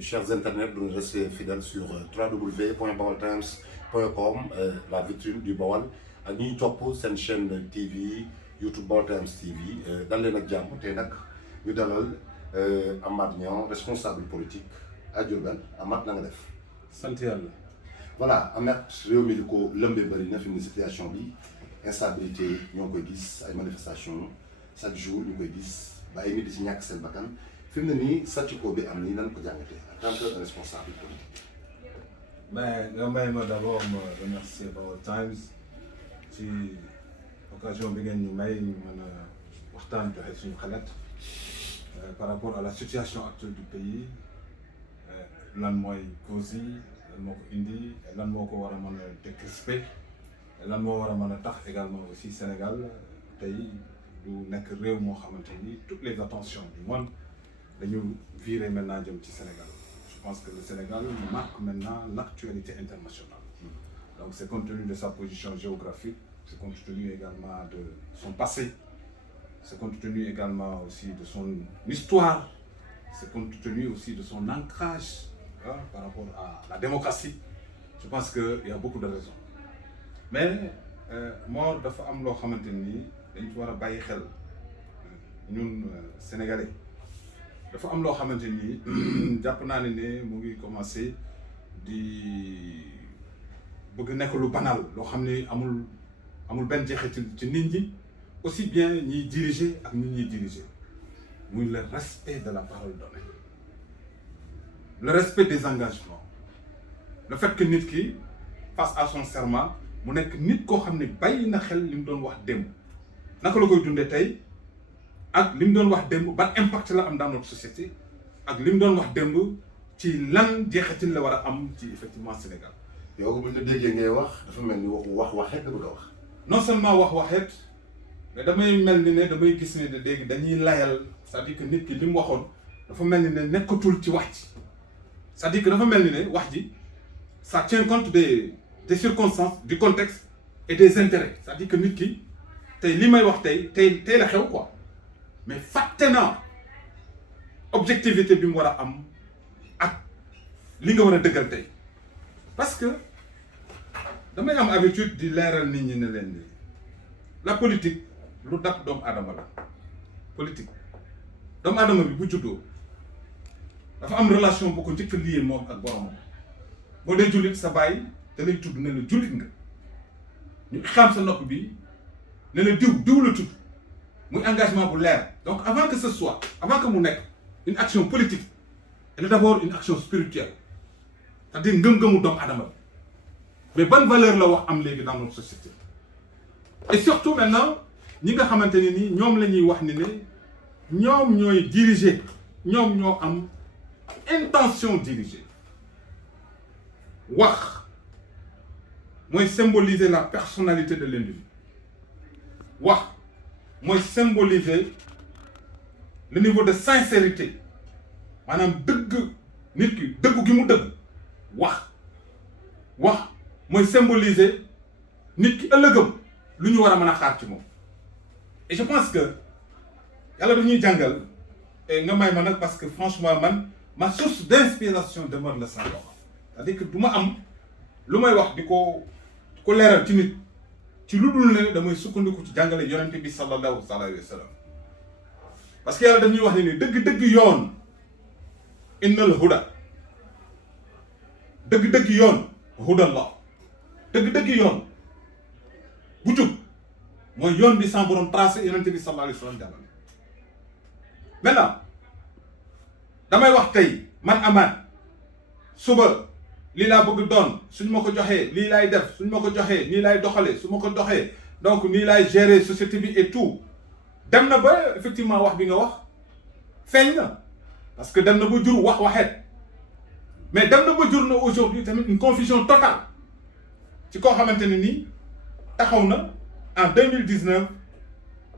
chers internautes, de rester fidèles sur www.baoltimes.com, la vitrine du Baol. ak ñuy topp seen chaîne TV YouTube Baol Times TV dal leen ak jàmm tey nag ñu dalal Amath Niang responsable politique à Diourbel. Amath na nga def. sant yàlla. voilà Amath, réew mi di ko lëmbee bëri na fi mu ne situation bi instabilité ñoo ngi koy gis ay manifestations chaque jour ñu koy gis ba ay nit di si ñàkk seen bakkan fi mu ne nii sàccikoo bi am nii nan ko jàngatee en tant que responsable politique. mais nga may ma d'abord ma remercier Baol Times ci occasion bi ngeen ñu may ñu mën a waxtaan joxe suñu xalaat par rapport à la situation actuelle du pays lan mooy cause yi lan moo ko indi lan moo ko war a mën a décrisper lan moo war a mën a tax également aussi Sénégal tey du nekk réew moo xamante ni toutes les attentions du monde dañu virer maintenant jëm ci Sénégal. Je pense que le Sénégal marque maintenant l'actualité internationale. Donc c'est compte tenu de sa position géographique, c'est compte tenu également de son passé, c'est compte tenu également aussi de son histoire, c'est compte tenu aussi de son ancrage par rapport à la démocratie. Je pense qu'il y a beaucoup de raisons. Mais moi, dafa am loo xamante ni dañ ci war a bàyyi xel ñun Sénégalais. dafa am loo xamante ni jàpp naa ne mu ngi commencé di bëgg nekk lu banal loo xam ne amul benn jeexital ci nit ñi aussi bien ñiy diriger ak nit ñuy diriger muy le respect de la parole donnée le respect des engagements le fait que nit ki face à son serment mu nekk nit koo xam ne bàyyi na xel li mu doon wax démb naka la koy dundee tey ak li mu doon wax démb ban impact la am dans notre société ak li mu doon wax démb ci lan jeexital la war a am ci effectivement Sénégal. yow bu ñu la déggee ngay wax dafa mel ni waxeet nga bëgg a wax. non seulement waxeet mais damay mel ni ne damay gis ne léegi dañuy layal c'est-à-dire que nit ki li mu waxoon dafa mel ni ne nekkatul ci wax ji c'est-à-dire que dafa mel ni ne wax ji ça tient compte des circonstances du contexte et des intérêts c'est-à-dire que nit ki tey li may wax tey la xew quoi. mais fàtte naa objectivité bi mu war a am ak li nga war a dëggal tey parce que damay am habitude di leeral nit ñi ne leen ni la politique lu dab doomu aadama la politique doomu aadama bi bu juddoo dafa am relation bu ko njëkk a lié moom ak boromam boo dee jullit sa baay da lay tudd ne la jullit nga ñu xam sa nopp bi ne la diw la tudd muy engagement bu leer donc avant que ce soit avant que mu nekk une action politique elle est d'abord une action spirituelle c'est-à-dire ngëm-ngëmu doomu adama bi mais ban valeur la wax am léegi dans notre société et surtout maintenant ñi nga xamante ne ni ñoom la ñuy wax ni ne ñoom ñooy diriger ñoom ñoo am intention diriger wax mooy symboliser la personnalité de l'individu wax mooy symboliser le niveau de sincérité maanaam dëgg nit ki dëggu gi mu dëgg wax mooy symboliser nit ki ëllëgëm lu ñu war a mën a xaar ci moom et je pense que yàlla dañuy jàngal et nga may ma nag parce que franchement man ma source d'inspiration demeure le Saint-Coran c'est-à-dire que du ma am lu may wax di ko leeral ci nit ci lu dul ne damay sukkandiku ci jàngale yonente bi sallallahu alayhi wa sallam parce que yàlla dañuy wax ne ni dëgg-dëgg yoon innal huda dëgg-dëgg yoon hudallah dëgg-dëgg yoon bu jub mooy yoon bi sans borom tracé yonente bi sallallahu alayhi wa sallam jàngale maintenant damay wax tey man Amath suba lii laa bëgg doon suñ ma ko joxee lii laay def suñ ma ko joxee nii laay doxalee su ma ko doxee donc nii laay gérer société bi et tout dem na ba effectivement wax bi nga wax feeñ na parce que dem na ba jur waxeet mais dem na ba jur na aujourd'hui tamit une confusion totale ci koo xamante ne nii taxaw na en 2019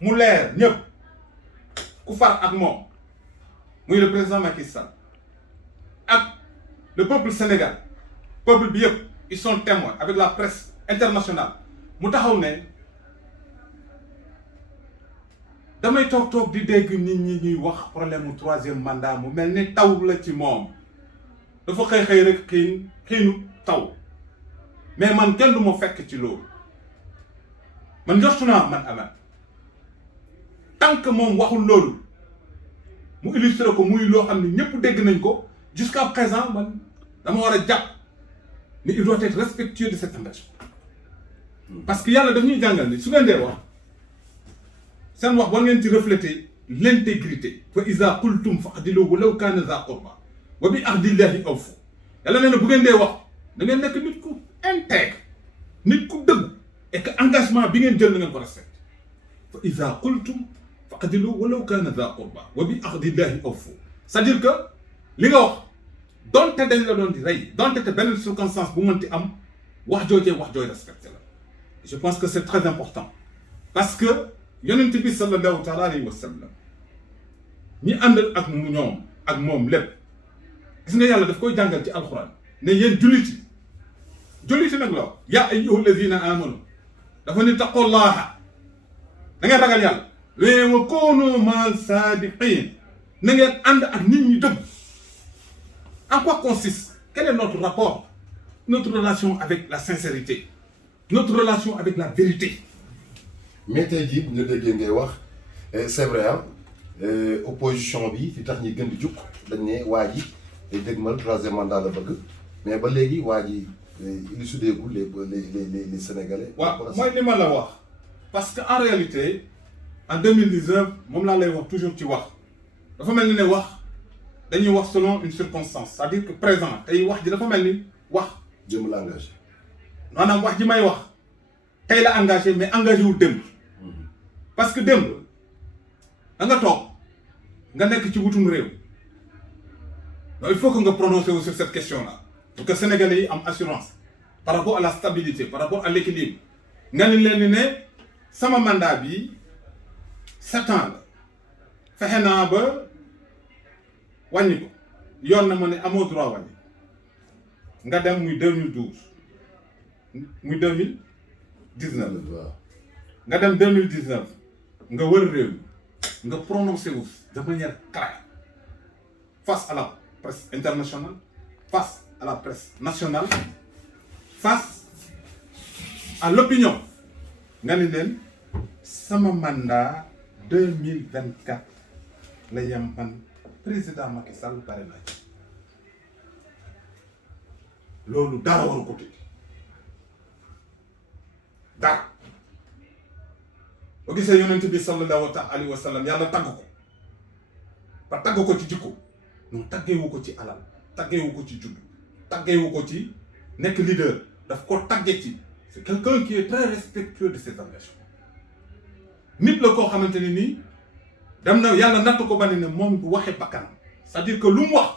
mu leer ñëpp ku far ak moom muy le président Macky Sall ak le peuple sénégal peuple bi yëpp ils sont témoins avec la presse internationale mu taxaw ne damay toog di dégg nit ñi ñuy wax problème mu troisième mandat mu mel ni taw la ci moom dafa xëy rek xiinu taw mais man kenn du ma fekk ci loolu man njortu naa man Amath tant que moom waxul loolu mu illustré ko muy loo xam ne ñëpp dégg nañ ko jusqu'à présent man dama war a jàpp ni il doit être respectueux de cet engagement parce que yàlla daf ñuy jàngal ni su ngeen dee wax seen wax war ngeen ci refléter l'intégrité fa iza qultum fa'dilu walaw kana za qurba wa bi ahdillahi awfu yàlla nee na bu ngeen dee wax da ngeen nekk nit ku intègre nit ku dëgg et que engagement bi ngeen jël na ngeen ko respecté fa iza qultum fa'dilu walaw kana za qurba wa bi ahdillahi awfu c'est-à-dire que li nga wax donte dañ la doon di rey donte te benn circonstance bu mënti am wax joojee wax jooy respecté la je pense que c'est très important parce que yonent bi sallallahu taala alayhi wa sallam ñi ànd ak ñoom ak moom lépp gis nga yàlla daf koy jàngal ci alxuraan ne yéen julliti nag la yaa ayyuha alladina amanu dafa ni taqullaha da ngeen ragal yàlla mais wa kunu ma sadiqin na ngeen ànd ak nit ñi dëgg. En quoi consiste? Quel est notre rapport? Notre relation avec la sincérité, notre relation avec la vérité. mais tey jii bu ñu la déggee ngay wax c'est vrai opposition bi fi tax ñi gën di jug dañ ne waa ji day dégmal troisième mandat la bëgg mais ba léegi waa ji il suddeegul les Sénégalais. waaw mooy li ma la wax parce que en réalité en 2019 moom laa lay wax toujours ci wax dafa mel ni ne wax. dañuy wax selon une circonstance c'est-à-dire que présent tey wax ji dafa mel ni wax. démb la engagé. maanaam wax ji may wax tey la engagé mais engagé wul démb. parce que démb da nga toog nga nekk ci wutum réew. donc il faut que nga prononcer wu sur cette question là pour que sénégalais yi am assurance par rapport à la stabilité par rapport à l'équilibre nga ni leen ni ne sama mandat bi 7 ans la fexe naa ba. wàññi ko yoon na ma ne amoo droit wàññi nga dem muy 2012 muy 2019 nga dem 2019 nga wër réew mi nga prononcé wu de manière claire face à la presse internationale face à la presse nationale face à l'opinion nga ni leen sama mandat 2024 la yem man président Macky Sall pare na ci loolu dara waru ko tëj dara boo gisee yonent bi sallallahu alayhi wa sallam yàlla tagg ko ba tagg ko ci jikko non taggeewu ko ci alal taggeewu ko ci judd taggeewu ko ci nekk leader daf ko tagge ci c'est quelqu'un qui est très respectueux de ses engagements nit la koo xamante ni nii dem na yàlla natt ko ba ne moom du waxe bakkanam c'est-à-dire que lu mu wax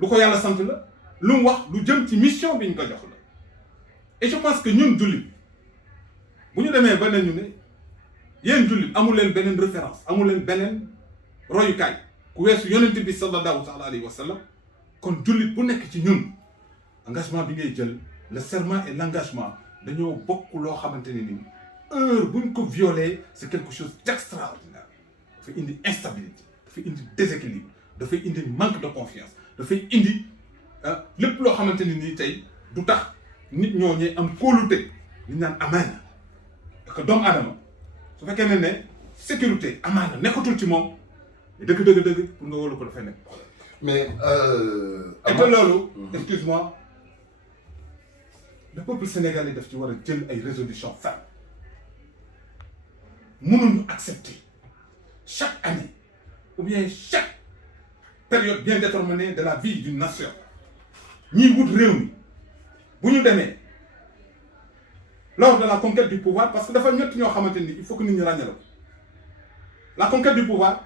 lu ko yàlla sant la lu mu wax lu jëm ci mission bi ñu ko jox la et je pense que ñun jullit bu ñu demee ba ne ñu ne yéen jullit amul leen beneen référence amul leen beneen royukaay ku weesu yonent bi sallallahu taala alayhi wa sallam kon jullit bu nekk ci ñun engagement bi ngay jël le serment et l'engagement dañoo bokk loo xamante ne ni heure buñ ko violé c'est quelque chose d'extraordinaire dafay indi instabilité dafay indi déséquilibre dafay indi manque de confiance dafay indi lépp loo xamante ne nii tey du tax nit ñooñee am kóolute li ñu naan amaana parce que doomu aadama su fekkee ne sécurité amaana nekkatul ci moom dëgg pour nga wóolu ko dafay nekk mais et que loolu excuse-moi le peuple sénégalais daf ci war a jël ay résolutions fermes mënuñu accepter chaque année ou bien chaque période bien déterminée de la vie d'une nation ñiy wut réew mi bu ñu demee lors de la conquête du pouvoir parce que dafa ñett ñoo xamante ni il faut que nit ñi ràññale ko la conquête du pouvoir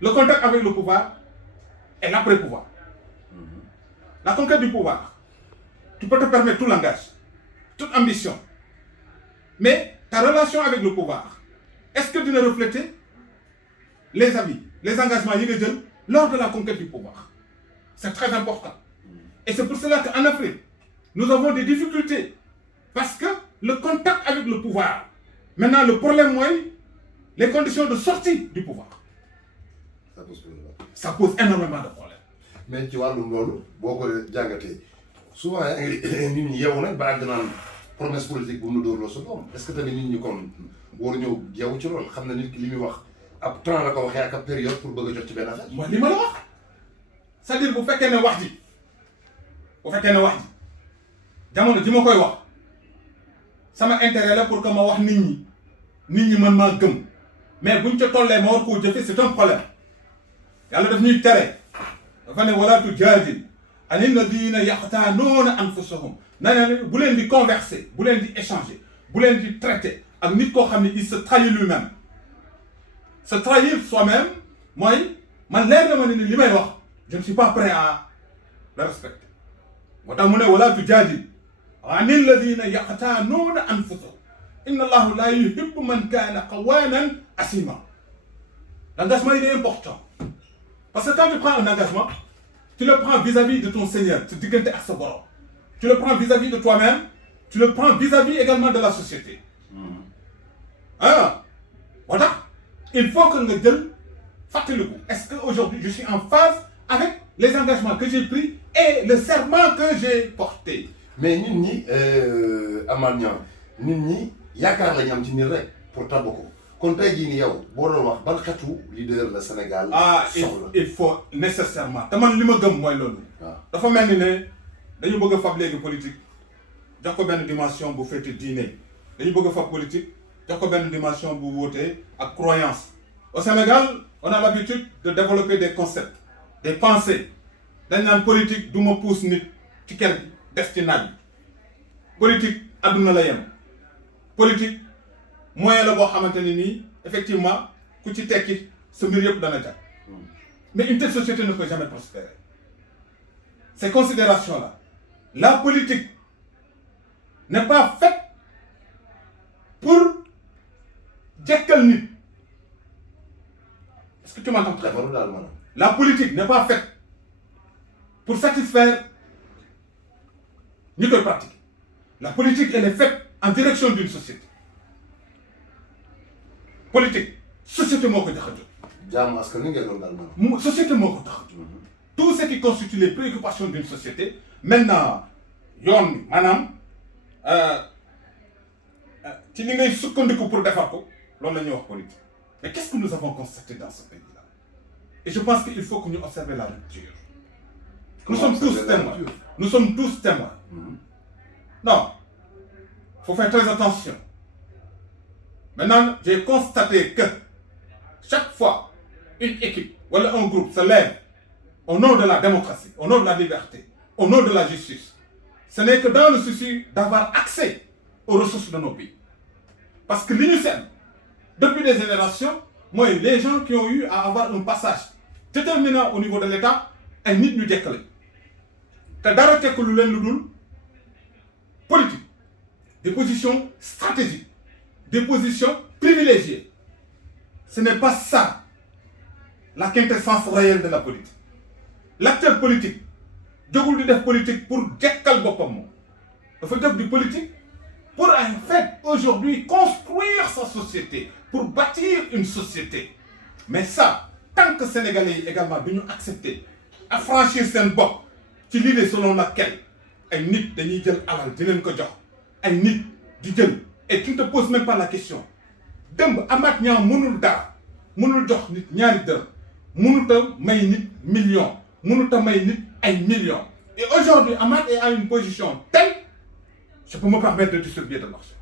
le contact avec le pouvoir et l'après-pouvoir la conquête du pouvoir tu peux te permettre tout langage toute ambition mais ta relation avec le pouvoir est-ce que dina refléter les avis les engagements yi nga jël lors de la conquête du pouvoir c'est très important et c'est pour cela qu'en Afrique nous avons des difficultés parce que le contact avec le pouvoir maintenant le problème mooy les conditions de sortie du pouvoir ça pose énormément de problèmes mais ci wàllum loolu boo ko jàngatee souvent nit ñi yeewu nañ ba àgg naan promesse politique bu mu dóorloo sa doom est-ce que tamit nit ñi kon war ñëw yeewu ci loolu xam na nit ki li muy wax ab temps la ko waxee ak ab période pour bëgg a jot ci benn affaire. mooy li ma la wax c'est-à-dire bu fekkee ne wax ji jamono ji ma koy wax sama intérêt la pour que ma wax nit ñi mën maa gëm mais buñ ca tollee ma war koo jëfe c'est un problème yàlla daf ñuy tere dafa ne wala tujaadil ani alladina yaxtaanuuna anfusahum na bu leen di converser bu leen di échanger bu leen di traiter ak nit koo xam ne il se trahit lui-même se trahir soi-même mooy man leer na ma ne ni li may wax je ne suis pas prêt à le respecter moo tax mu ne wala tujaadil ani alladina yaxtaanuuna anfusahum inna allahu la yuhibbu man kaana qawaanan asima. L'engagement il est important parce que quand tu prends un engagement tu le prends vis-à-vis de ton Seigneur tu diggante ak sa borom tu le prends vis-à-vis de toi-même tu le prends vis-à-vis également de la société moo tax il faut que nga jël fàttaliku est-ce que aujourd'hui je suis en phase avec les engagements que j'ai pris et le serment que j'ai porté. mais nit ñi Amath Niang nit ñi yaakaar la ñu am ci nit rek pour tabb ko kon tey jii nii yow boo doon wax ban xeetu leader la Sénégal soxla. il faut nécessairement te man li ma gëm mooy loolu. dafa mel ni ne dañu bëgg a fab léegi politique jox ko benn dimension bu féete diine dañu bëgg a fab politique jox ko benn dimension bu wóotee ak croyance. Au Sénégal on a l'habitude de développer des concepts des pensées dañ naan politique du ma pousse nit ci kër gi def ci naaj politique adduna la yem politique moyen la boo xamante ne nii effectivement ku ci tekki sa mbir yëpp dana jag mais une telle société ne peut jamais prospérer. Ces considérations-là la politique n'est pas faite pour jekkal nit. Est-ce que tu m'entends très bien? La politique n'est pas faite pour satisfaire ñi koy pratiquer. La politique elle est faite en direction d'une société. Politique société moo ko tax a jóg. jaamu askan wi ngeen doon daal maanaam. société moo ko tax a jóg. Tout ce qui constitue les préoccupations d'une société maintenant yoon bi maanaam ci li ngay sukkandiku pour defar ko loolu la ñuy wax politique. Mais qu'est-ce que nous avons constaté dans ce pays-là? Et je pense qu'il faut que nous observions la rupture. Nous sommes tous témoins. Nous sommes tous témoins. Non, il faut faire très attention. Maintenant, j'ai constaté que chaque fois une équipe ou un groupe se lève au nom de la démocratie, au nom de la liberté, au nom de la justice, ce n'est que dans le souci d'avoir accès aux ressources de nos pays. Parce que l'UNICEF, depuis des générations, moi, les gens qui ont eu à avoir un passage déterminant au niveau de l'État, ay nit ñu jekkale te dara tekkalu leen lu dul politique, des positions stratégiques, des positions privilégiées. Ce n'est pas ça la quintessence réelle de la politique. L'acteur politique jógul di def politique pour jekkal boppam moom dafa jóg di politique pour en fait aujourd'hui construire sa société, pour bâtir une société. Mais ça, tant que Sénégalais yi également du ñu accepter affranchir seen bopp ci l'idée selon laquelle ay nit dañuy jël alal di leen ko jox ay nit di jël et tu ne te poses même pas la question démb Amath Niang mënul dara mënul jox nit ñaari dërëm mënut a may nit million mënut a may nit ay millions. Et aujourd'hui Amath est à une position telle je peux me permettre de distribuer de l'argent.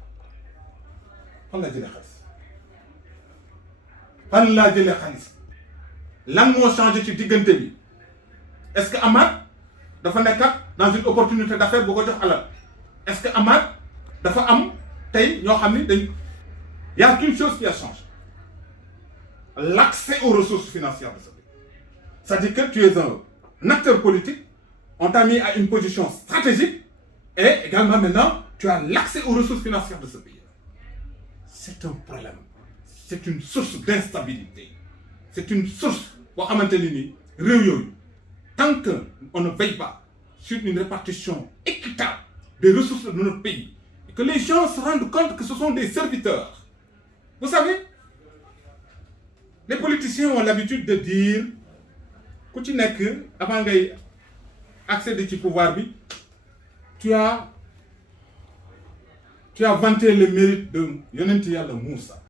Fan laa jëlee xaalis fan laa jëlee xaalis lan moo changé ci diggante bi est-ce que Amath dafa nekkat dans une opportunité d'affaires bu ko jox alal est-ce que Amath dafa am tey ñoo xam ni dañ y a qu'une chose qui a changé l'accès aux ressources financières de ce pays. C'est-à-dire que tu es un acteur politique, on t'a mis à une position stratégique et également maintenant tu as l'accès aux ressources financières de ce pays. C'est un problème, c'est une source d'instabilité, c'est une source boo xamante ni nii réew yooyu tant que on ne veille pas sur une répartition équitable des ressources de notre pays et que les gens se rendent compte que ce sont des serviteurs. Vous savez, les politiciens ont l'habitude de dire ku ci nekk avant ngay accéder ci pouvoir bi tu as vanté le mérite de yonent yàlla Moussa